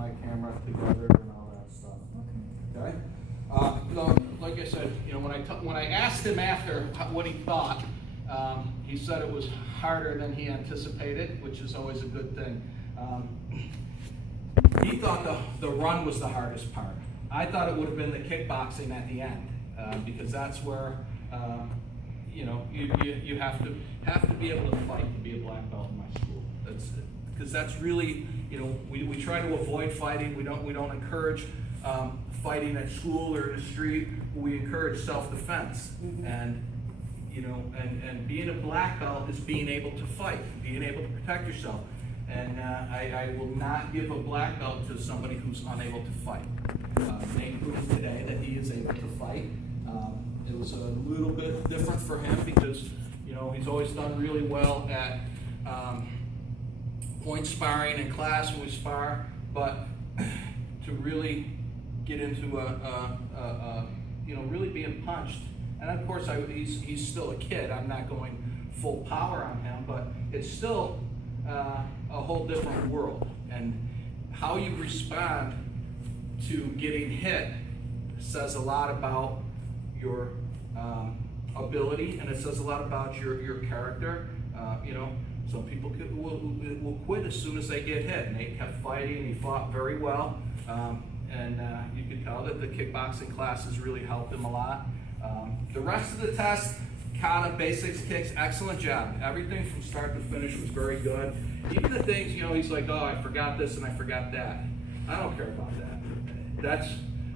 my camera together and all that stuff. Okay? Like I said, when I asked him after what he thought, he said it was harder than he anticipated, which is always a good thing. He thought the run was the hardest part. I thought it would have been the kickboxing at the end, because that's where you have to be able to fight to be a black belt in my school. Because that's really, we try to avoid fighting. We don't encourage fighting at school or in the street. We encourage self-defense. Mm-hmm. And being a black belt is being able to fight, being able to protect yourself. And I will not give a black belt to somebody who's unable to fight. Nate proved today that he is able to fight. It was a little bit different for him because, he's always done really well at point sparring in class when we spar, but to really get into really being punched. And of course, he's still a kid. I'm not going full power on him, but it's still a whole different world. And how you respond to getting hit says a lot about your ability, and it says a lot about your character. Some people will quit as soon as they get hit. Nate kept fighting. He fought very well, and you can tell that the kickboxing classes really helped him a lot. The rest of the test, kata, basics, kicks, excellent job. Everything from start to finish was very good. Even the things, he's like, oh, I forgot this and I forgot that. I don't care about that.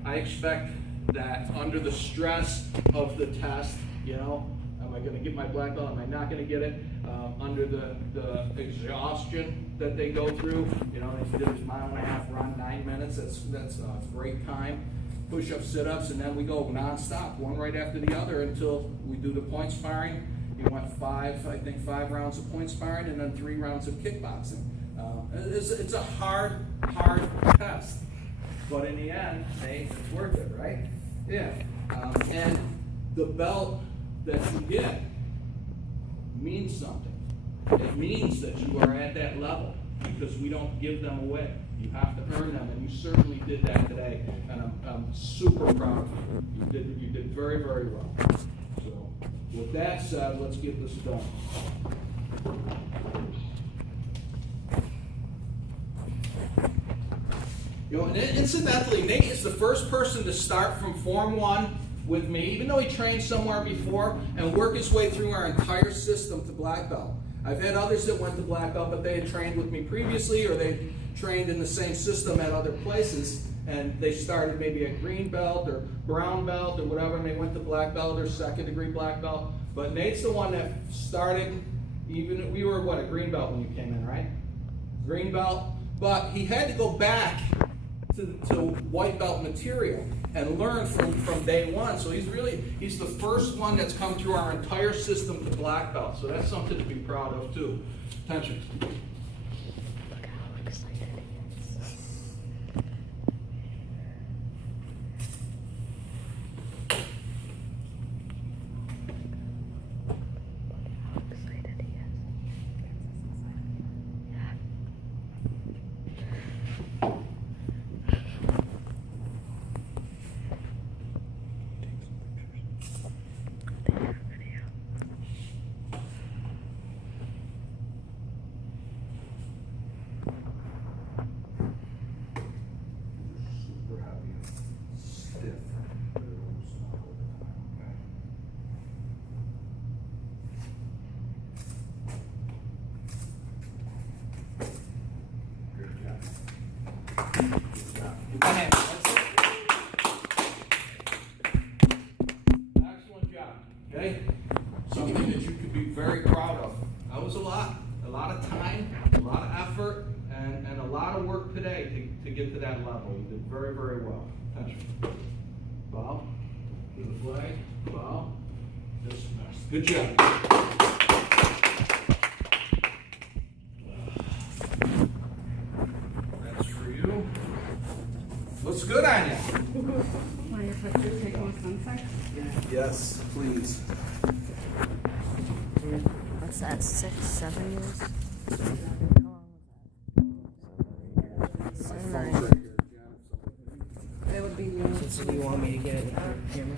I expect that under the stress of the test, am I going to get my black belt? Am I not going to get it? Under the exhaustion that they go through, he did his mile-and-a-half run, 9 minutes. That's a great time. Push-ups, sit-ups, and then we go non-stop, one right after the other until we do the point sparring. He went 5 rounds of point sparring and then 3 rounds of kickboxing. It's a hard test, but in the end, hey, it's worth it, right? Yeah. And the belt that you get means something. It means that you are at that level because we don't give them away. You have to earn them, and you certainly did that today. And I'm super proud of you. You did very, very well. So, with that said, let's get this done. And incidentally, Nate is the first person to start from Form 1 with me, even though he trained somewhere before, and work his way through our entire system to black belt. I've had others that went to black belt, but they had trained with me previously, or they trained in the same system at other places, and they started maybe at green belt or brown belt or whatever, and they went to black belt or second degree black belt. But Nate's the one that started, even, we were a green belt when you came in, right? Green belt, but he had to go back to white belt material and learn from day one. So he's the first one that's come through our entire system to black belt. So that's something to be proud of too. Attention. Look how excited he is. Look how excited he is. Super happy and stiff. But it was not all the time, okay? Good job. Good job. Good hand. That's it. Excellent job. Okay? Something that you could be very proud of. That was a lot of time, a lot of effort, and a lot of work today to get to that level. You did very, very well. Attention. Bow. To the flag. Bow. Dismiss. Good job. That's for you. Looks good on you. Want your picture taken with sunset? Yes, please. What's that, 6, 7 years? How long was that? 7 or 8 years. it would be. So do you want me to get it with your camera?